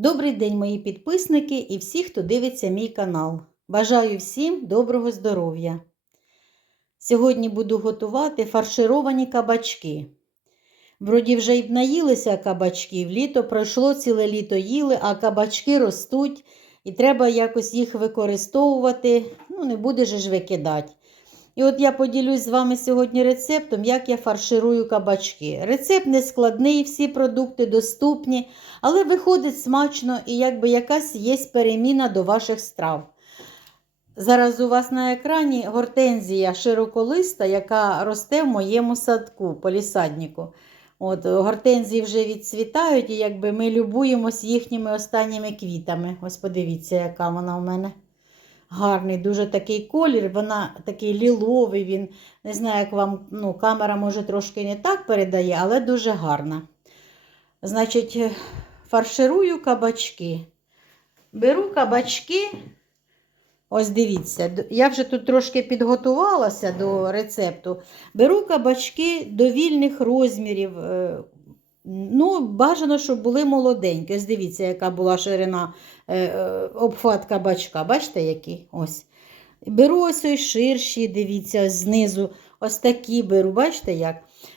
Добрий день, мої підписники і всі, хто дивиться мій канал. Бажаю всім доброго здоров'я. Сьогодні буду готувати фаршировані кабачки. Вроді вже й наїлися кабачків, літо пройшло ціле літо їли, а кабачки ростуть, і треба якось їх використовувати. Ну, не буде ж викидати. І от я поділюсь з вами сьогодні рецептом, як я фарширую кабачки. Рецепт не складний, всі продукти доступні, але виходить смачно і якби якась є переміна до ваших страв. Зараз у вас на екрані гортензія широколиста, яка росте в моєму садку, полісаднику. От, Гортензії вже відцвітають, і якби ми любуємось їхніми останніми квітами. Ось подивіться, яка вона у мене. Гарний, дуже такий колір, вона такий ліловий, він не знаю, як вам ну, камера може трошки не так передає, але дуже гарна. Значить, фарширую кабачки. Беру кабачки. Ось дивіться, я вже тут трошки підготувалася до рецепту. Беру кабачки довільних розмірів. Ну, бажано, щоб були молоденькі. Ось дивіться, яка була ширина обхват кабачка. Бачите, які? Ось. Беру ось ось ширші, дивіться, ось знизу. Ось такі беру, бачите як?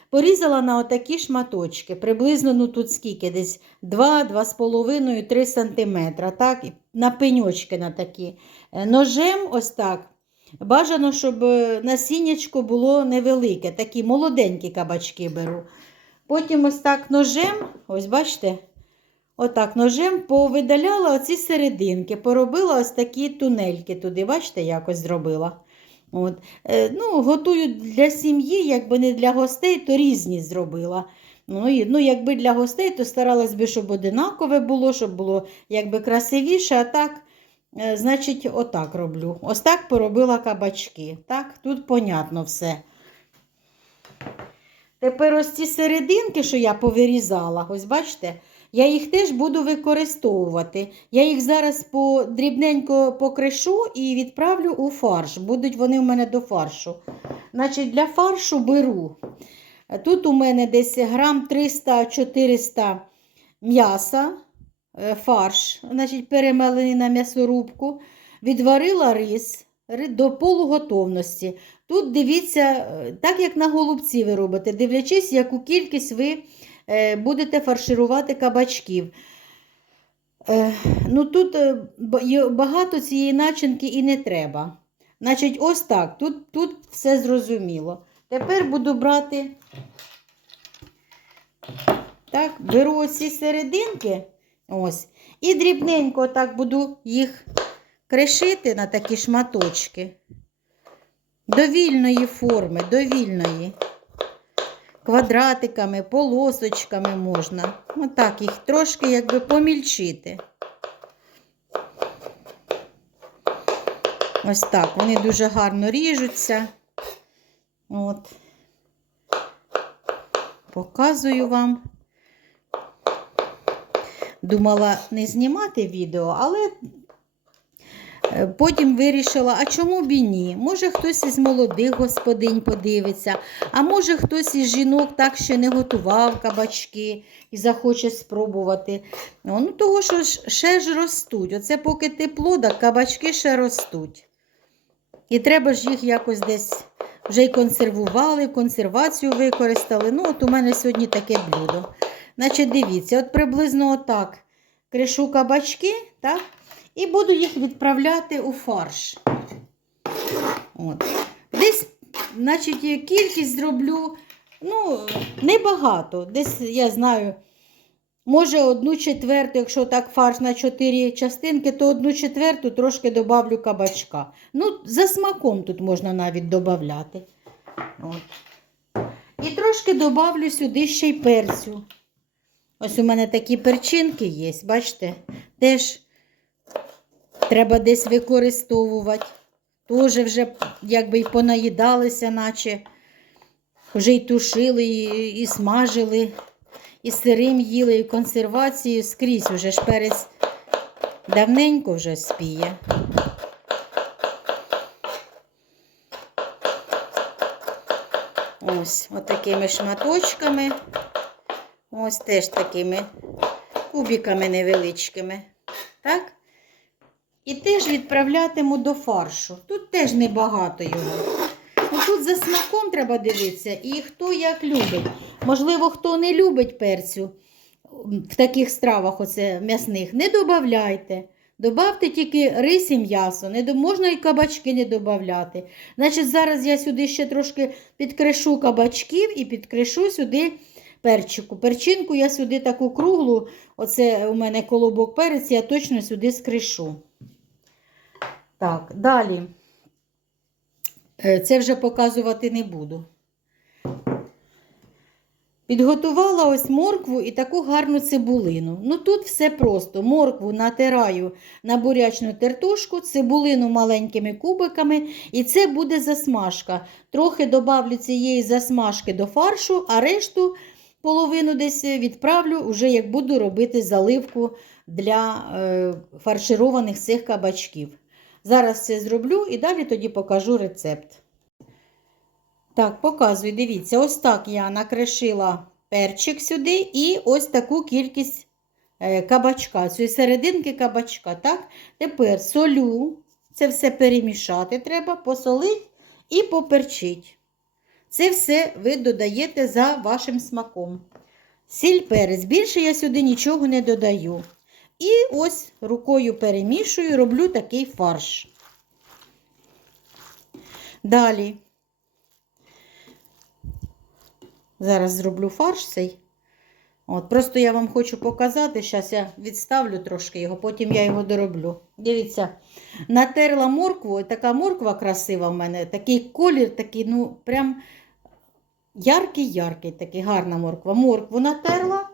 Порізала на отакі шматочки. Приблизно ну тут скільки, десь 2-2,5-3 см. Так, на пеньочки на такі. Ножем ось так. Бажано, щоб насіннячко було невелике. Такі молоденькі кабачки беру. Потім ось так ножем, ось бачите, отак ножем повидаляла оці серединки, поробила ось такі тунельки туди, бачите, якось зробила. От. Е, ну, Готую для сім'ї, якби не для гостей, то різні зробила. Ну, і, ну, Якби для гостей, то старалась би, щоб одинакове було, щоб було якби красивіше, а так, е, значить, отак роблю. Ось так поробила кабачки. Так, Тут понятно все. Тепер ось ці серединки, що я повирізала, ось бачите, я їх теж буду використовувати. Я їх зараз дрібненько покришу і відправлю у фарш. Будуть вони в мене до фаршу. Значить, Для фаршу беру. Тут у мене десь грам 300-400 м'яса, фарш, значить, перемелений на м'ясорубку. Відварила рис до полуготовності. Тут дивіться, так як на голубці ви робите, дивлячись, яку кількість ви будете фарширувати кабачків. Ну, Тут багато цієї начинки і не треба. Значить, ось так. Тут, тут все зрозуміло. Тепер буду брати, так, беру ось ці серединки, ось, і дрібненько так буду їх кришити на такі шматочки. Довільної форми, довільної. Квадратиками, полосочками можна. Отак їх трошки якби помільчити. Ось так. Вони дуже гарно ріжуться. От. Показую вам. Думала не знімати відео, але Потім вирішила, а чому б і ні? Може, хтось із молодих господинь подивиться, а може, хтось із жінок так ще не готував кабачки і захоче спробувати. Ну, Того, що ще ж ростуть. Оце поки тепло, так кабачки ще ростуть. І треба ж їх якось десь вже й консервували, консервацію використали. Ну, от у мене сьогодні таке блюдо. Значить, дивіться, от приблизно отак кришу кабачки, так? І буду їх відправляти у фарш. От. Десь, значить, кількість зроблю, ну, небагато. Десь, я знаю, може, одну четверту, якщо так фарш на 4 частинки, то одну четверту трошки добавлю кабачка. Ну, за смаком тут можна навіть додати. І трошки добавлю сюди ще й перцю. Ось у мене такі перчинки є, бачите? Теж треба десь використовувати. Теж вже якби й понаїдалися, наче вже й тушили, і, і смажили, і сирим їли, і консервацію скрізь уже ж перець давненько вже спіє. Ось, отакими шматочками. Ось теж такими кубиками невеличкими. Так? І теж відправлятиму до фаршу. Тут теж небагато його. Тут за смаком треба дивитися, і хто як любить. Можливо, хто не любить перцю в таких стравах, оце м'ясних, не додавайте. Добавте тільки рис і м'ясо, не можна і кабачки не додавати. Значить, зараз я сюди ще трошки підкришу кабачків і підкришу сюди перчику. Перчинку я сюди таку круглу, оце у мене колобок перець, я точно сюди скришу. Так, далі. Е, Це вже показувати не буду. Підготувала ось моркву і таку гарну цибулину. Ну тут все просто. Моркву натираю на бурячну тертушку, цибулину маленькими кубиками, і це буде засмажка. Трохи добавлю цієї засмажки до фаршу, а решту половину десь відправлю, уже як буду робити заливку для е, фаршированих цих кабачків. Зараз це зроблю і далі тоді покажу рецепт. Так, показую, дивіться, ось так я накришила перчик сюди і ось таку кількість е, кабачка, цієї серединки кабачка. Так? Тепер солю, це все перемішати треба, посолити і поперчить. Це все ви додаєте за вашим смаком. Сіль перець. Більше я сюди нічого не додаю. І ось рукою перемішую, роблю такий фарш. Далі. Зараз зроблю фарш цей. От, Просто я вам хочу показати, зараз я відставлю трошки його, потім я його дороблю. Дивіться, натерла моркву, така морква красива в мене, такий колір, такий, ну, прям яркий-яркий, такий, гарна морква. Моркву натерла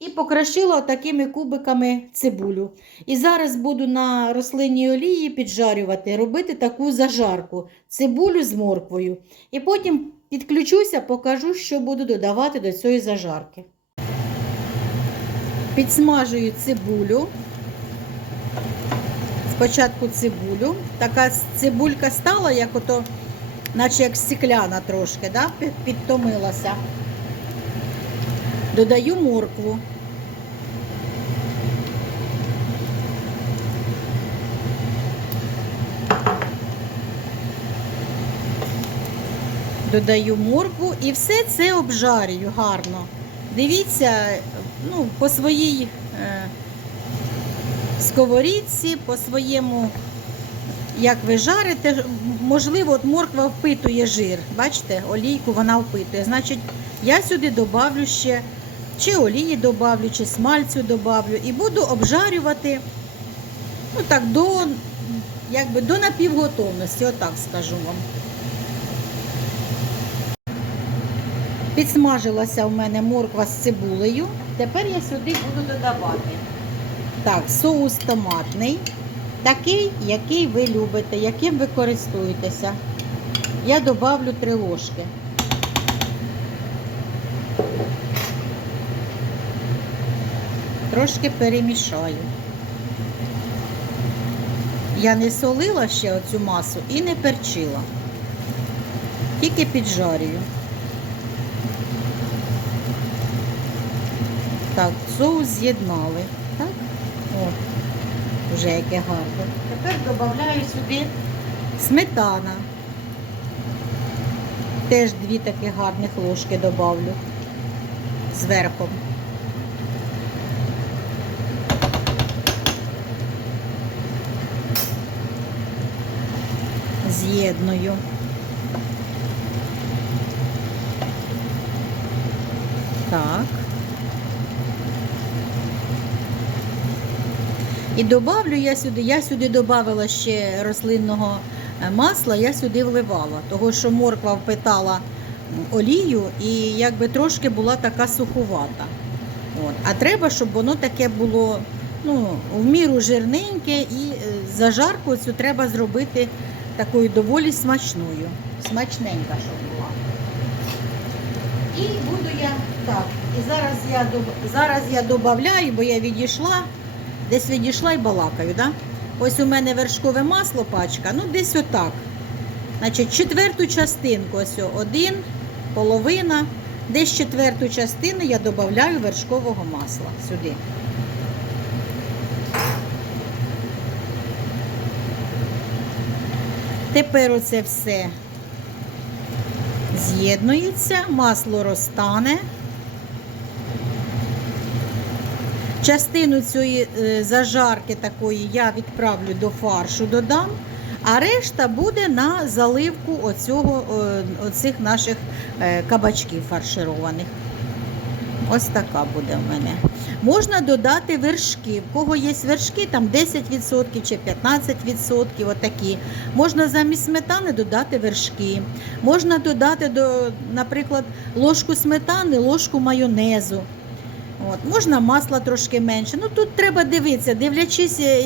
і покрашила такими кубиками цибулю. І зараз буду на рослинній олії піджарювати, робити таку зажарку, цибулю з морквою. І потім підключуся, покажу, що буду додавати до цієї зажарки. Підсмажую цибулю. Спочатку цибулю. Така цибулька стала, як ото, наче як стекляна трошки, да? підтомилася. Додаю моркву. Додаю моркву і все це обжарюю гарно. Дивіться, ну, по своїй е, сковорідці, по своєму, як ви жарите, можливо, от морква впитує жир. Бачите, олійку вона впитує. Значить, я сюди добавлю ще чи олії добавлю, чи смальцю добавлю і буду обжарювати ну так, до, якби, до напівготовності, отак скажу вам. Підсмажилася у мене морква з цибулею. Тепер я сюди буду додавати. Так, соус томатний. Такий, який ви любите, яким ви користуєтеся. Я добавлю 3 ложки. Трошки перемішаю. Я не солила ще оцю масу і не перчила. Тільки піджарюю. Так, соус з'єднали. Так? О, вже яке гарне. Тепер додаю сюди сметана. Теж дві такі гарних ложки додавлю зверху. З'єдную. Так. І добавлю я сюди, я сюди додавала ще рослинного е, масла, я сюди вливала, того що морква впитала олію і якби трошки була така суховата. От. А треба, щоб воно таке було ну, в міру жирненьке і е, зажарку цю треба зробити такою доволі смачною. Смачненька, щоб була. І буду я так. І зараз я зараз я додаю, бо я відійшла. Десь відійшла і балакаю, да? Ось у мене вершкове масло пачка, ну десь отак. Значить, четверту частинку, ось один, половина, Десь четверту частину я додаю вершкового масла сюди. Тепер оце все з'єднується, масло розтане. Частину цієї е, зажарки такої я відправлю до фаршу, додам, а решта буде на заливку оцього, е, оцих наших е, кабачків фаршированих. Ось така буде в мене. Можна додати вершки. В кого є вершки, там 10% чи 15%, отакі. Можна замість сметани додати вершки. Можна додати, до, наприклад, ложку сметани, ложку майонезу. От, можна масла трошки менше. Ну тут треба дивитися, дивлячись, е,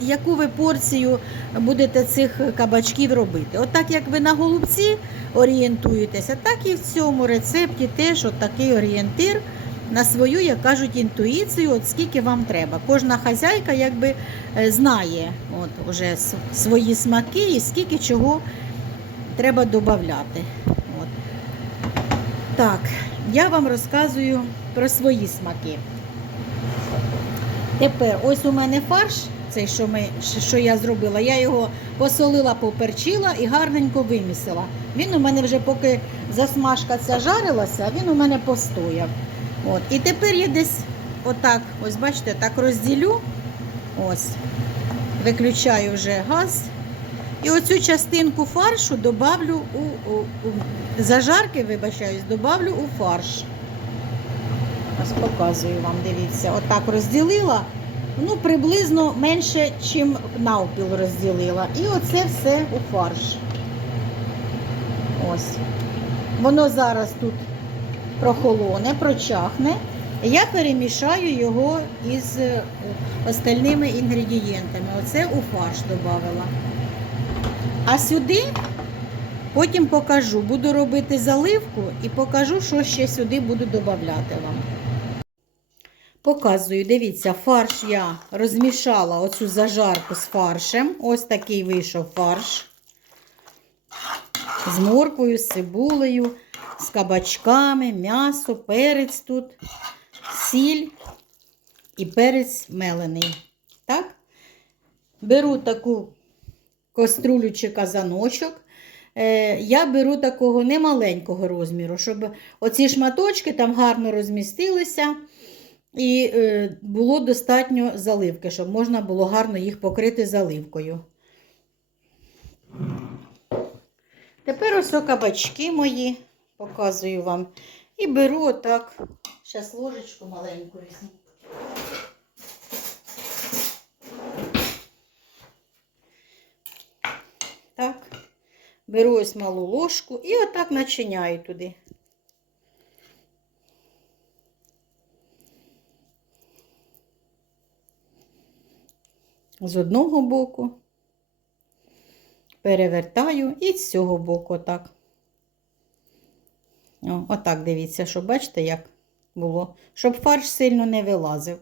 яку ви порцію будете цих кабачків робити. От так як ви на голубці орієнтуєтеся, так і в цьому рецепті теж от такий орієнтир на свою, як кажуть, інтуїцію, от скільки вам треба. Кожна хазяйка якби е, знає от, уже свої смаки і скільки чого треба додати. Так, я вам розказую про свої смаки. Тепер ось у мене фарш, цей, що, ми, що я зробила, я його посолила, поперчила і гарненько вимісила. Він у мене вже поки засмажка ця жарилася, він у мене постояв. От. І тепер я десь отак, ось бачите, так розділю. Ось. Виключаю вже газ. І оцю частинку фаршу добавлю у, у, у зажарки, вибачаюсь, добавлю у фарш. Ось показую вам, дивіться. Отак розділила. Ну, приблизно менше, ніж навпіл розділила. І оце все у фарш. Ось. Воно зараз тут прохолоне, прочахне. Я перемішаю його із е, остальними інгредієнтами. Оце у фарш додавала. А сюди потім покажу. Буду робити заливку і покажу, що ще сюди буду додавати вам. Показую, дивіться, фарш я розмішала оцю зажарку з фаршем. Ось такий вийшов фарш. З морквою, з цибулею, з кабачками, м'ясо, перець тут, сіль і перець мелений. Так? Беру таку каструлю чи казаночок. Е, Я беру такого немаленького розміру, щоб оці шматочки там гарно розмістилися. І е, було достатньо заливки, щоб можна було гарно їх покрити заливкою. Тепер ось кабачки мої, показую вам. І беру отак, зараз ложечку маленьку візьму. Так, беру ось малу ложку і отак начиняю туди. З одного боку, перевертаю і з цього боку отак. О, отак дивіться, щоб бачите, як було. Щоб фарш сильно не вилазив.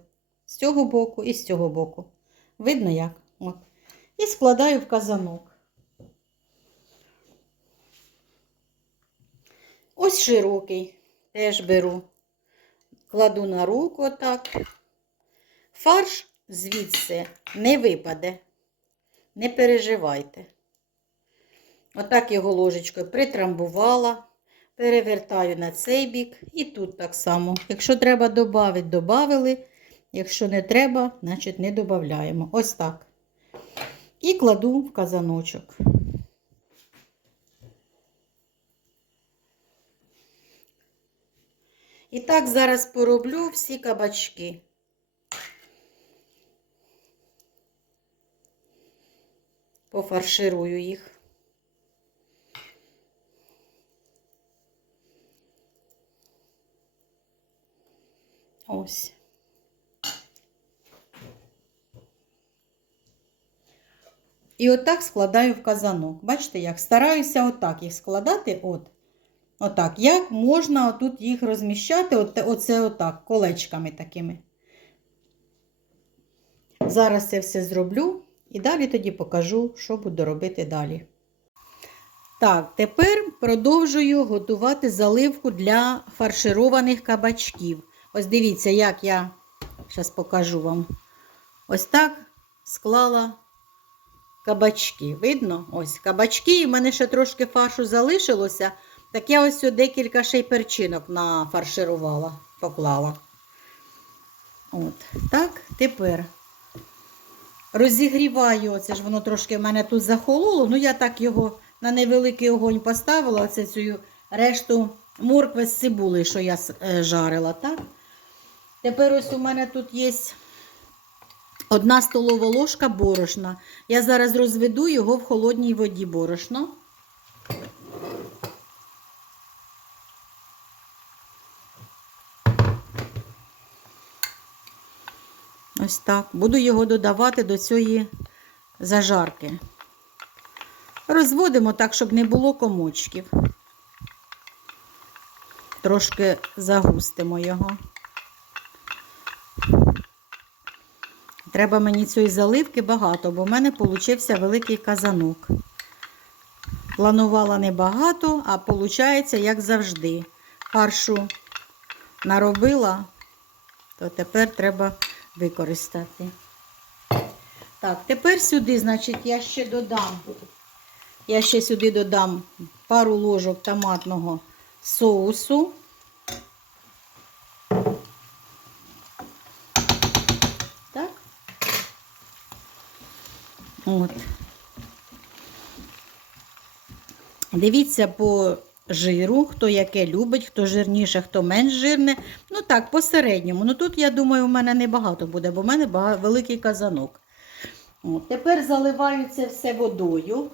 З цього боку і з цього боку. Видно як? От. І складаю в казанок. Ось широкий. Теж беру. Кладу на руку отак. Фарш звідси не випаде. Не переживайте. Отак його ложечкою притрамбувала, перевертаю на цей бік і тут так само. Якщо треба додати, додали. Якщо не треба, значить не додаємо. Ось так. І кладу в казаночок. І так зараз пороблю всі кабачки. Пофарширую їх. Ось. І отак складаю в казанок. Бачите, як стараюся отак їх складати. От. Отак. Як можна отут їх розміщати, от, оце отак, колечками такими. Зараз це все зроблю і далі тоді покажу, що буду робити далі. Так, тепер продовжую готувати заливку для фаршированих кабачків. Ось дивіться, як я зараз покажу вам. Ось так склала кабачки. Видно? Ось кабачки. І в мене ще трошки фаршу залишилося. Так я ось декілька ще й перчинок нафарширувала, поклала. От, так, тепер розігріваю, це ж воно трошки в мене тут захололо, ну я так його на невеликий огонь поставила, оце цю решту моркви з цибули, що я е, жарила, так? Тепер ось у мене тут є одна столова ложка борошна. Я зараз розведу його в холодній воді борошно. Ось так. Буду його додавати до цієї зажарки. Розводимо так, щоб не було комочків. Трошки загустимо його. Треба мені цієї заливки багато, бо в мене получився великий казанок. Планувала небагато, а виходить, як завжди. Фаршу наробила, то тепер треба використати. Так, тепер сюди, значить, я ще додам. Я ще сюди додам пару ложок томатного соусу. Так. От. Дивіться по жиру, хто яке любить, хто жирніше, хто менш жирне. Ну так, по середньому. Ну тут, я думаю, у мене небагато буде, бо в мене великий казанок. От. Тепер заливаю це все водою.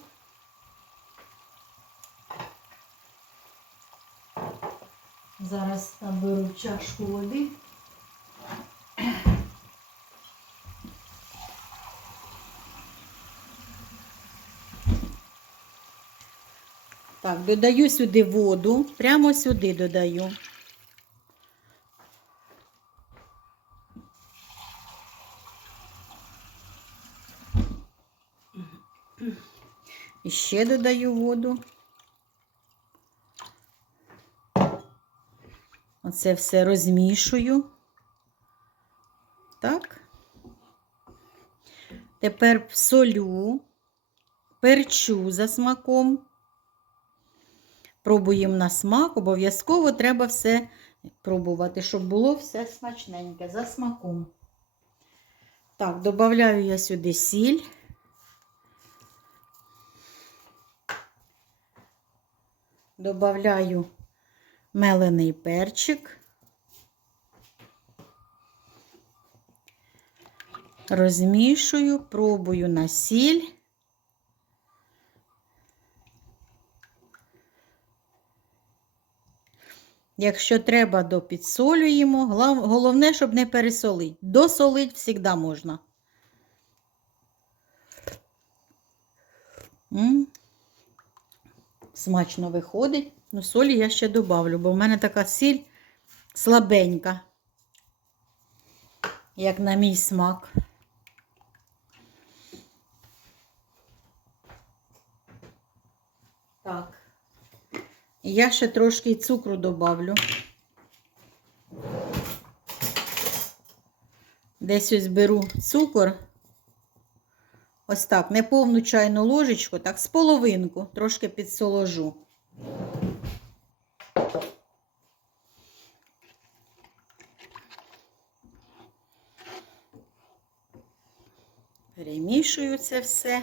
Зараз наберу чашку води. Так, додаю сюди воду, прямо сюди додаю. І ще додаю воду. Оце все розмішую. Так. Тепер солю, перчу за смаком. Пробуємо на смак. Обов'язково треба все пробувати, щоб було все смачненьке за смаком. Так, додаю я сюди сіль. Добавляю мелений перчик. Розмішую, пробую на сіль. Якщо треба, допідсолюємо. Головне, щоб не пересолити. Досолить завжди можна. М. Смачно виходить. Ну, солі я ще добавлю, бо в мене така сіль слабенька, як на мій смак. Так. І я ще трошки цукру добавлю. Десь ось беру цукор. Ось так, не повну чайну ложечку, так, з половинку, трошки підсоложу. Перемішую це все.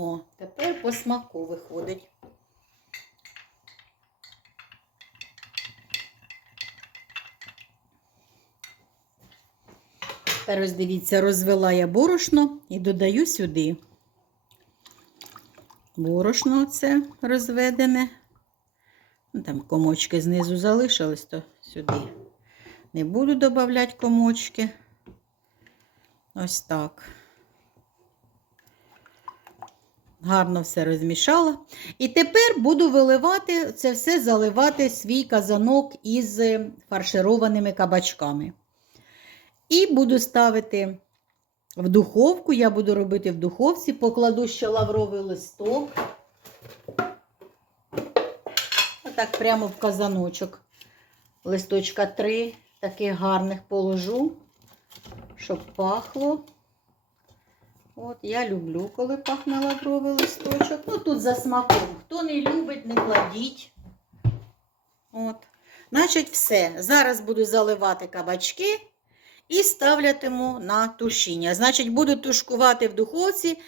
О, тепер по смаку виходить. Тепер ось дивіться, розвела я борошно і додаю сюди. Борошно це розведене. Ну, Там комочки знизу залишились, то сюди. Не буду додавати комочки. Ось так. Гарно все розмішала. І тепер буду виливати це все, заливати свій казанок із е, фаршированими кабачками. І буду ставити в духовку. Я буду робити в духовці, покладу ще лавровий листок. Отак прямо в казаночок. Листочка три, таких гарних положу, щоб пахло. От, я люблю, коли пахне лавровий листочок. Ну, тут за смаком. Хто не любить, не кладіть. От. Значить, все. Зараз буду заливати кабачки і ставлятиму на тушіння. Значить, буду тушкувати в духовці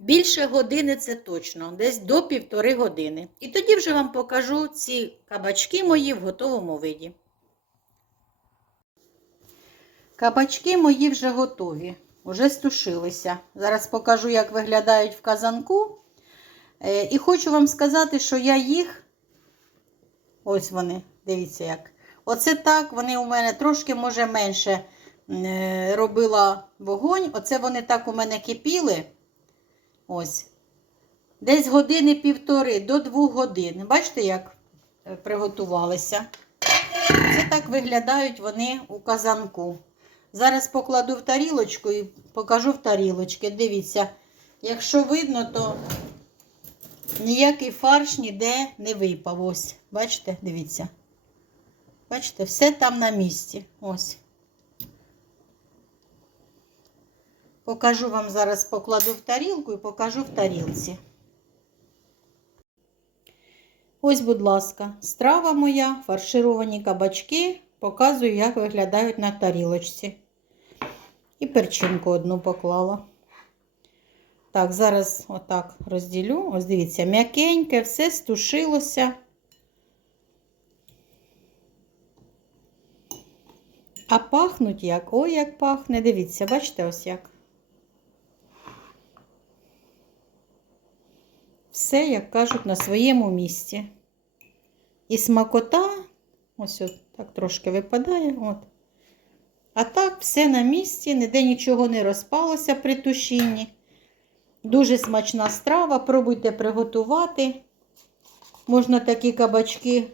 більше години, це точно, десь до півтори години. І тоді вже вам покажу ці кабачки мої в готовому виді. Кабачки мої вже готові, вже стушилися. Зараз покажу, як виглядають в казанку. Е, І хочу вам сказати, що я їх, ось вони, дивіться як. Оце так, вони у мене трошки, може, менше е, робила вогонь. Оце вони так у мене кипіли. Ось. Десь години півтори до двох годин. Бачите, як е, приготувалися? Це так виглядають вони у казанку. Зараз покладу в тарілочку і покажу в тарілочки. Дивіться, якщо видно, то ніякий фарш ніде не випав. Ось, бачите, дивіться. Бачите, все там на місці. Ось. Покажу вам зараз покладу в тарілку і покажу в тарілці. Ось, будь ласка, страва моя, фаршировані кабачки. Показую, як виглядають на тарілочці. І перчинку одну поклала. Так, зараз отак розділю. Ось дивіться, м'якеньке, все стушилося. А пахнуть як? Ой, як пахне. Дивіться, бачите, ось як. Все, як кажуть, на своєму місці. І смакота, ось от так трошки випадає. От. А так, все на місці, ніде нічого не розпалося при тушінні. Дуже смачна страва. Пробуйте приготувати. Можна такі кабачки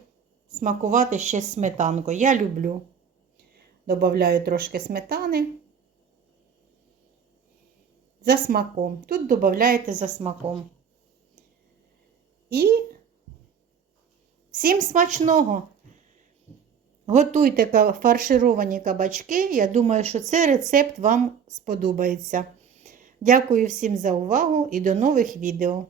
смакувати ще з сметанкою. Я люблю. Добавляю трошки сметани. За смаком. Тут додаєте за смаком. І всім смачного! Готуйте фаршировані кабачки. Я думаю, що цей рецепт вам сподобається. Дякую всім за увагу і до нових відео.